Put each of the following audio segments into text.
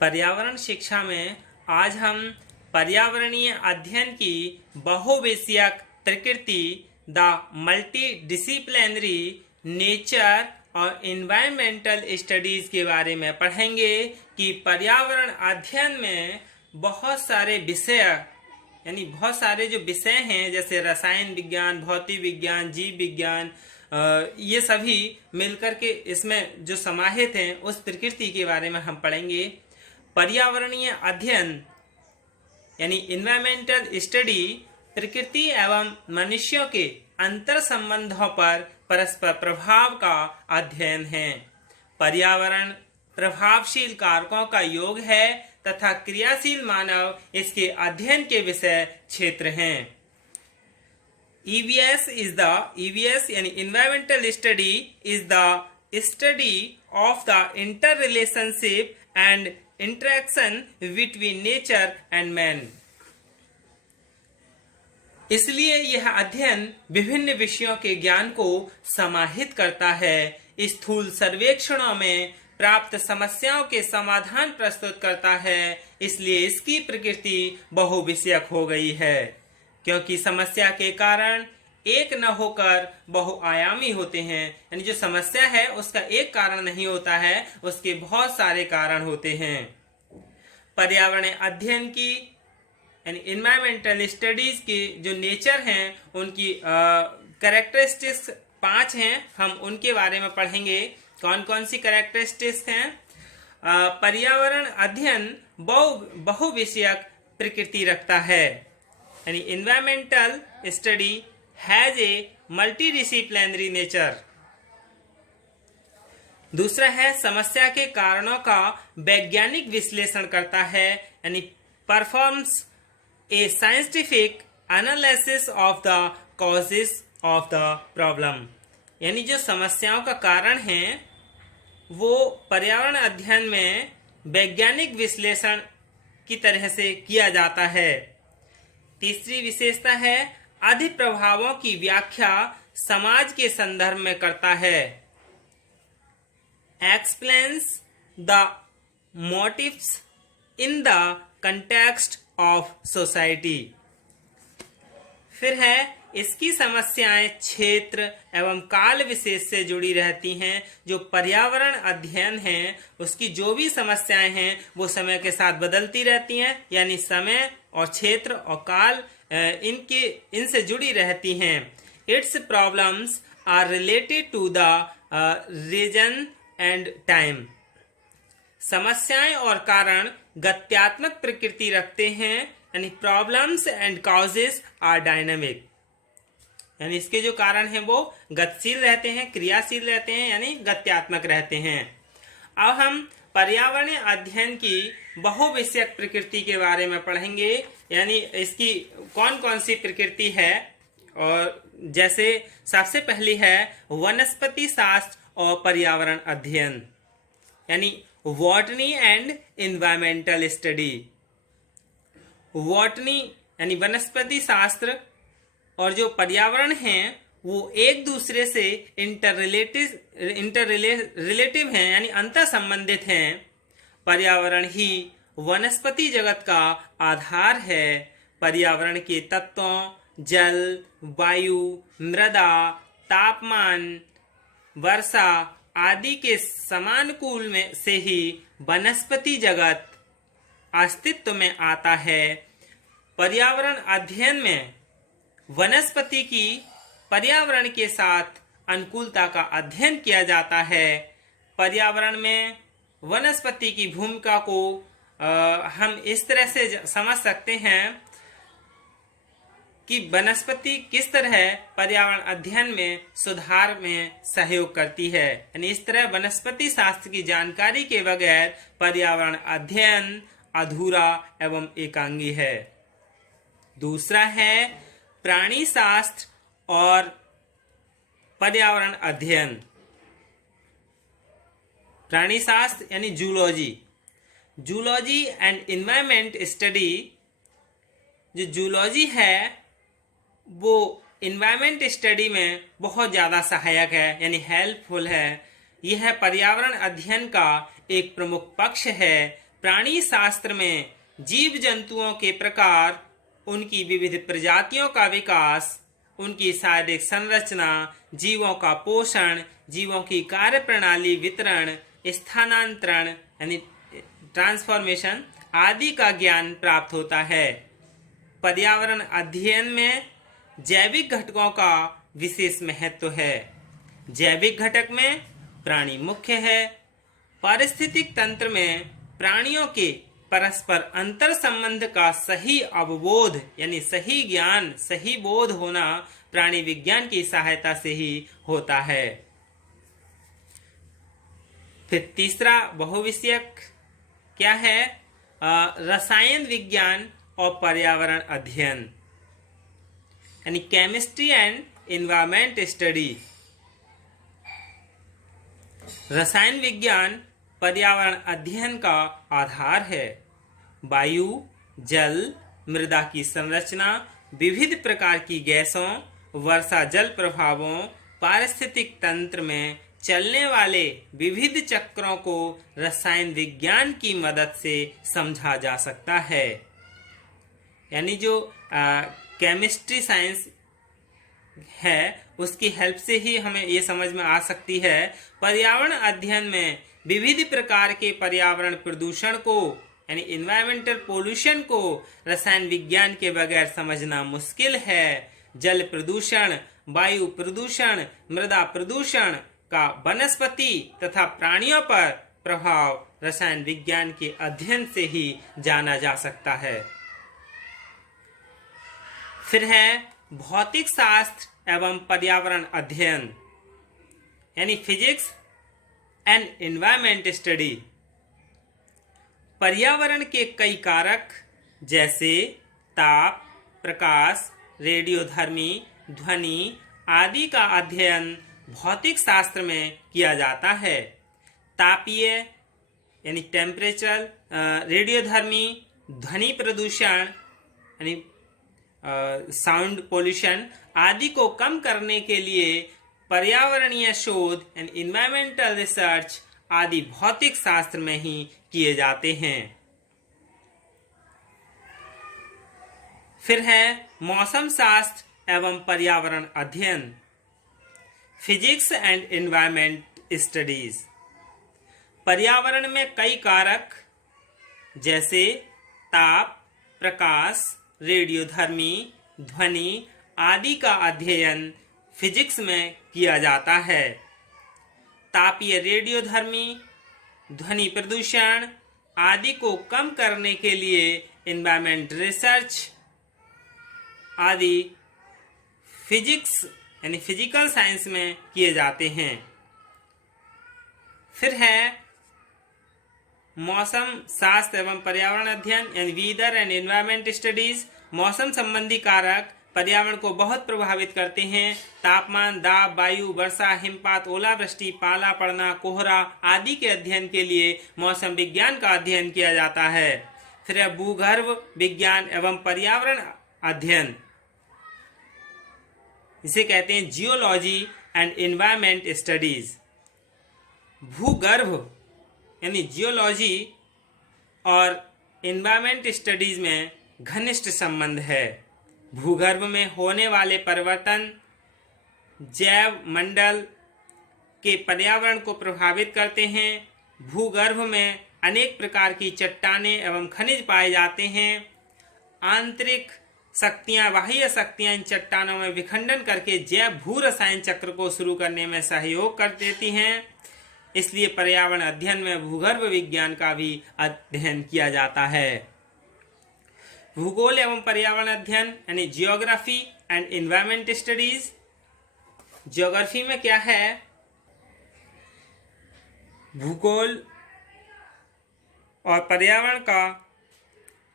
पर्यावरण शिक्षा में आज हम पर्यावरणीय अध्ययन की बहुविषयक प्रकृति द मल्टी डिसिप्लिनरी नेचर और इन्वायरमेंटल स्टडीज के बारे में पढ़ेंगे कि पर्यावरण अध्ययन में बहुत सारे विषय यानी बहुत सारे जो विषय हैं जैसे रसायन विज्ञान, भौतिक विज्ञान, जीव विज्ञान, ये सभी मिलकर के इसमें जो समाहित हैं उस प्रकृति के बारे में हम पढ़ेंगे। पर्यावरणीय अध्ययन यानी इन्वायरमेंटल स्टडी प्रकृति एवं मनुष्यों के अंतर संबंधों पर परस्पर प्रभाव का अध्ययन है। पर्यावरण प्रभावशील कारकों का योग है तथा क्रियाशील मानव इसके अध्ययन के विषय क्षेत्र हैं। EVS यानी environmental study is the study of the interrelationship and interaction between nature and man. इसलिए यह अध्ययन विभिन्न विषयों के ज्ञान को समाहित करता है, स्थूल सर्वेक्षणों में प्राप्त समस्याओं के समाधान प्रस्तुत करता है। इसलिए इसकी प्रकृति बहुविषयक हो गई है, क्योंकि समस्या के कारण एक न होकर बहुआयामी होते हैं। यानी जो समस्या है उसका एक कारण नहीं होता है, उसके बहुत सारे कारण होते हैं। पर्यावरण अध्ययन की यानी इन्वायरमेंटल स्टडीज की जो नेचर हैं उनकी कैरेक्टरिस्टिक्स 5 हैं, हम उनके बारे में पढ़ेंगे। कौन कौन सी कैरेक्टरिस्टिक्स हैं? पर्यावरण अध्ययन बहुविषयक प्रकृति रखता है, यानी environmental study has a multidisciplinary nature. दूसरा है समस्या के कारणों का वैज्ञानिक विश्लेषण करता है, यानी performs A scientific analysis of the causes of the problem. यानी जो समस्याओं का कारण है वो पर्यावरण अध्ययन में वैज्ञानिक विश्लेषण की तरह से किया जाता है। तीसरी विशेषता है अधिक प्रभावों की व्याख्या समाज के संदर्भ में करता है। Explains the motives in the context of society. फिर है इसकी समस्याएं क्षेत्र एवं काल विशेष से जुड़ी रहती हैं। जो पर्यावरण अध्ययन है उसकी जो भी समस्याएं हैं वो समय के साथ बदलती रहती हैं, यानी समय और क्षेत्र और काल इनसे जुड़ी रहती हैं। Its problems are related to the reason and time. समस्याएं और कारण गत्यात्मक प्रकृति रखते हैं, यानी problems and causes are dynamic. यानी इसके जो कारण हैं वो गतिशील रहते हैं, क्रियाशील रहते हैं, यानी गत्यात्मक रहते हैं। अब हम पर्यावरण अध्ययन की बहुविषयक प्रकृति के बारे में पढ़ेंगे, यानी इसकी कौन कौन सी प्रकृति है। और जैसे सबसे पहली है वनस्पति शास्त्र और पर्यावरण अध्ययन, यानी botany and environmental study. Botany यानी वनस्पति शास्त्र और जो पर्यावरण हैं वो एक दूसरे से रिलेटिव हैं, यानी अंतर संबंधित हैं। पर्यावरण ही वनस्पति जगत का आधार है। पर्यावरण के तत्वों जल, वायु, मृदा, तापमान, वर्षा आदि के समानुकूल में से ही वनस्पति जगत अस्तित्व में आता है। पर्यावरण अध्ययन में वनस्पति की पर्यावरण के साथ अनुकूलता का अध्ययन किया जाता है। पर्यावरण में वनस्पति की भूमिका को हम इस तरह से समझ सकते हैं कि वनस्पति किस तरह पर्यावरण अध्ययन में सुधार में सहयोग करती है। यानी इस तरह वनस्पति शास्त्र की जानकारी के बगैर पर्यावरण अध्ययन अधूरा एवं एकांगी है। दूसरा है प्राणी शास्त्र और पर्यावरण अध्ययन। प्राणी शास्त्र यानी जूलॉजी एंड इन्वायरमेंट स्टडी। जो जूलॉजी है वो इन्वायरमेंट स्टडी में बहुत ज़्यादा सहायक है, यानी हेल्पफुल है। यह पर्यावरण अध्ययन का एक प्रमुख पक्ष है। प्राणी शास्त्र में जीव जंतुओं के प्रकार, उनकी विविध प्रजातियों का विकास, उनकी शारीरिक संरचना, जीवों का पोषण, जीवों की कार्य प्रणाली, वितरण, स्थानांतरण यानी ट्रांसफॉर्मेशन आदि का ज्ञान प्राप्त होता है। पर्यावरण अध्ययन में जैविक घटकों का विशेष महत्व है। जैविक घटक में प्राणी मुख्य है। पारिस्थितिक तंत्र में प्राणियों के परस्पर अंतर संबंध का सही अवबोध यानी सही ज्ञान, सही बोध होना प्राणी विज्ञान की सहायता से ही होता है। फिर तीसरा बहुविषयक क्या है? रसायन विज्ञान और पर्यावरण अध्ययन यानी केमिस्ट्री एंड एनवायरमेंट स्टडी। रसायन विज्ञान पर्यावरण अध्ययन का आधार है। वायु, जल, मृदा की संरचना, विविध प्रकार की गैसों, वर्षा जल प्रभावों, पारिस्थितिक तंत्र में चलने वाले विविध चक्रों को रसायन विज्ञान की मदद से समझा जा सकता है। यानी जो केमिस्ट्री साइंस है उसकी हेल्प से ही हमें ये समझ में आ सकती है। पर्यावरण अध्ययन में विविध प्रकार के पर्यावरण प्रदूषण को यानी इन्वायरमेंटल पोल्यूशन को रसायन विज्ञान के बगैर समझना मुश्किल है। जल प्रदूषण, वायु प्रदूषण, मृदा प्रदूषण का वनस्पति तथा प्राणियों पर प्रभाव रसायन विज्ञान के अध्ययन से ही जाना जा सकता है। फिर है भौतिक शास्त्र एवं पर्यावरण अध्ययन यानी फिजिक्स एंड एनवायरमेंट स्टडी। पर्यावरण के कई कारक जैसे ताप, प्रकाश, रेडियोधर्मी, ध्वनि आदि का अध्ययन भौतिक शास्त्र में किया जाता है। तापीय यानी टेम्परेचर, रेडियोधर्मी ध्वनि प्रदूषण यानी साउंड पोल्यूशन आदि को कम करने के लिए पर्यावरणीय शोध एंड इन्वायरमेंटल रिसर्च आदि भौतिक शास्त्र में ही किए जाते हैं। फिर है मौसम शास्त्र एवं पर्यावरण अध्ययन फिजिक्स एंड एनवायरमेंट स्टडीज। पर्यावरण में कई कारक जैसे ताप, प्रकाश, रेडियोधर्मी, ध्वनि आदि का अध्ययन फिजिक्स में किया जाता है। तापीय, रेडियोधर्मी, ध्वनि प्रदूषण आदि को कम करने के लिए एनवायरमेंट रिसर्च आदि फिजिक्स यानी फिजिकल साइंस में किए जाते हैं। फिर है मौसम शास्त्र एवं पर्यावरण अध्ययन यानी वेदर एंड एनवायरमेंट स्टडीज। मौसम संबंधी कारक पर्यावरण को बहुत प्रभावित करते हैं। तापमान, दाब, वायु, वर्षा, हिमपात, ओलावृष्टि, पाला पड़ना, कोहरा आदि के अध्ययन के लिए मौसम विज्ञान का अध्ययन किया जाता है। फिर है भूगर्भ विज्ञान एवं पर्यावरण अध्ययन, इसे कहते हैं जियोलॉजी एंड एनवायरमेंट स्टडीज। भूगर्भ यानी जियोलॉजी और एनवायरमेंट स्टडीज में घनिष्ठ संबंध है। भूगर्भ में होने वाले परिवर्तन जैव मंडल के पर्यावरण को प्रभावित करते हैं। भूगर्भ में अनेक प्रकार की चट्टानें एवं खनिज पाए जाते हैं। आंतरिक शक्तियां, बाह्य शक्तियां इन चट्टानों में विखंडन करके जैव भू रसायन चक्र को शुरू करने में सहयोग कर देती हैं। इसलिए पर्यावरण अध्ययन में भूगर्भ विज्ञान का भी अध्ययन किया जाता है। भूगोल एवं पर्यावरण अध्ययन यानी geography and environment studies. Geography में क्या है? भूगोल और पर्यावरण का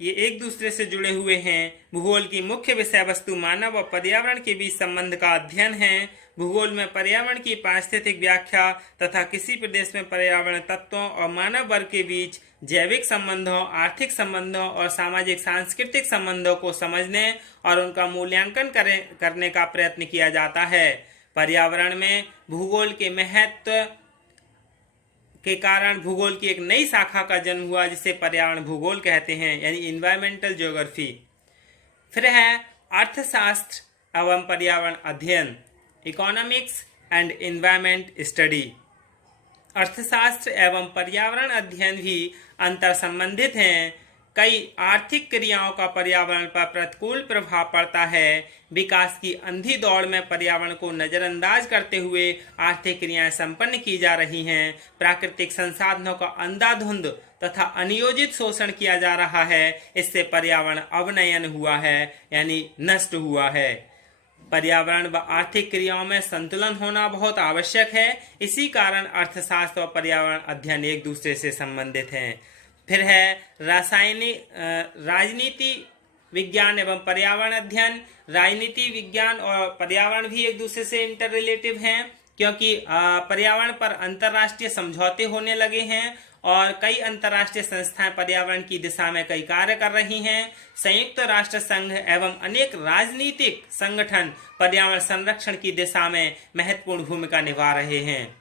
ये एक दूसरे से जुड़े हुए हैं। भूगोल की मुख्य विषय वस्तु मानव और पर्यावरण के बीच संबंध का अध्ययन है। भूगोल में पर्यावरण की पारिस्थितिक व्याख्या तथा किसी प्रदेश में पर्यावरण तत्वों और मानव वर्ग के बीच जैविक संबंधों, आर्थिक संबंधों और सामाजिक सांस्कृतिक संबंधों को समझने और उनका मूल्यांकन करने का प्रयत्न किया जाता है। पर्यावरण में भूगोल के महत्व के कारण भूगोल की एक नई शाखा का जन्म हुआ जिसे पर्यावरण भूगोल कहते हैं, यानी इन्वायरमेंटल ज्योग्राफी। फिर है अर्थशास्त्र एवं पर्यावरण अध्ययन, इकोनॉमिक्स एंड एनवायरमेंट स्टडी। अर्थशास्त्र एवं पर्यावरण अध्ययन भी अंतर संबंधित हैं। कई आर्थिक क्रियाओं का पर्यावरण पर प्रतिकूल प्रभाव पड़ता है। विकास की अंधी दौड़ में पर्यावरण को नजरअंदाज करते हुए आर्थिक क्रियाएं संपन्न की जा रही हैं। प्राकृतिक संसाधनों का अंधाधुंध तथा अनियोजित शोषण किया जा रहा है। इससे पर्यावरण अवनयन हुआ है, यानी नष्ट हुआ है। पर्यावरण व आर्थिक क्रियाओं में संतुलन होना बहुत आवश्यक है। इसी कारण अर्थशास्त्र और पर्यावरण अध्ययन एक दूसरे से संबंधित हैं। फिर है राजनीति विज्ञान एवं पर्यावरण अध्ययन। राजनीति विज्ञान और पर्यावरण भी एक दूसरे से इंटर रिलेटिव हैं, क्योंकि पर्यावरण पर अंतर्राष्ट्रीय समझौते होने लगे हैं और कई अंतर्राष्ट्रीय संस्थाएं पर्यावरण की दिशा में कई कार्य कर रही हैं। संयुक्त राष्ट्र संघ एवं अनेक राजनीतिक संगठन पर्यावरण संरक्षण की दिशा में महत्वपूर्ण भूमिका निभा रहे हैं।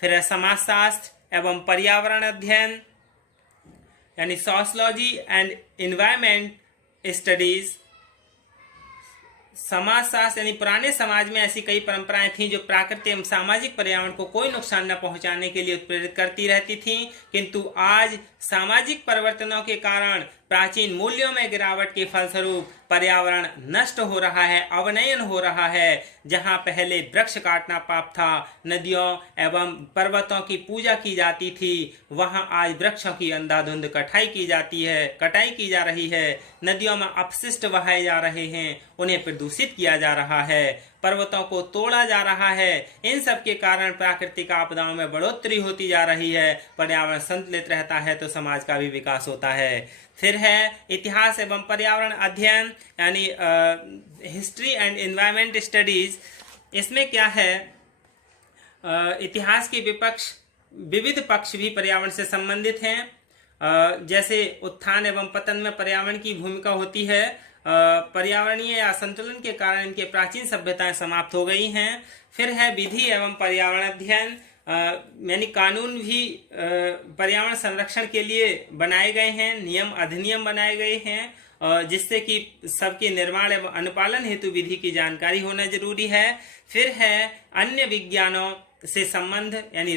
फिर है समाजशास्त्र एवं पर्यावरण अध्ययन, यानी सोशियोलॉजी एंड एनवायरमेंट स्टडीज। समाजशास्त्र यानी पुराने समाज में ऐसी कई परंपराएं थीं जो प्राकृतिक एवं सामाजिक पर्यावरण को कोई नुकसान न पहुंचाने के लिए उत्प्रेरित करती रहती थीं, किंतु आज सामाजिक परिवर्तनों के कारण प्राचीन मूल्यों में गिरावट के फलस्वरूप पर्यावरण नष्ट हो रहा है, अवनयन हो रहा है। जहां पहले वृक्ष काटना पाप था, नदियों एवं पर्वतों की पूजा की जाती थी, वहां आज वृक्षों की अंधाधुंध कटाई की जा रही है। नदियों में अपशिष्ट बहाए जा रहे हैं, उन्हें प्रदूषित किया जा रहा है, पर्वतों को तोड़ा जा रहा है। इन सब के कारण प्राकृतिक आपदाओं में बढ़ोतरी होती जा रही है। पर्यावरण संतुलित रहता है तो समाज का भी विकास होता है। फिर है इतिहास एवं पर्यावरण अध्ययन, यानी हिस्ट्री एंड एनवायरमेंट स्टडीज। इसमें क्या है, इतिहास के विविध पक्ष भी पर्यावरण से संबंधित हैं। जैसे उत्थान एवं पतन में पर्यावरण की भूमिका होती है। पर्यावरणीय असंतुलन के कारण इनके प्राचीन सभ्यताएं समाप्त हो गई हैं। फिर है विधि एवं पर्यावरण अध्ययन, यानी कानून भी पर्यावरण संरक्षण के लिए बनाए गए हैं, नियम अधिनियम बनाए गए हैं, जिससे कि सबके निर्माण एवं अनुपालन हेतु विधि की जानकारी होना जरूरी है। फिर है अन्य विज्ञानों से संबंध, यानी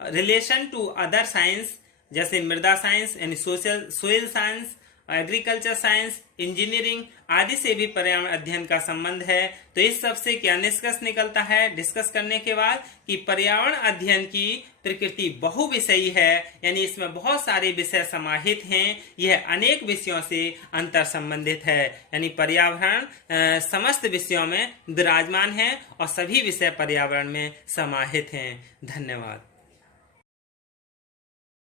रिलेशन टू अदर साइंस, जैसे मृदा साइंस यानी soil science, agriculture science, engineering आदि से भी पर्यावरण अध्ययन का संबंध है। तो इस सब से क्या निष्कर्ष निकलता है डिस्कस करने के बाद, कि पर्यावरण अध्ययन की प्रकृति बहुविषयी है, यानी इसमें बहुत सारे विषय समाहित हैं। यह अनेक विषयों से अंतर संबंधित है, यानी पर्यावरण समस्त विषयों में विराजमान है और सभी विषय पर्यावरण में समाहित हैं। धन्यवाद।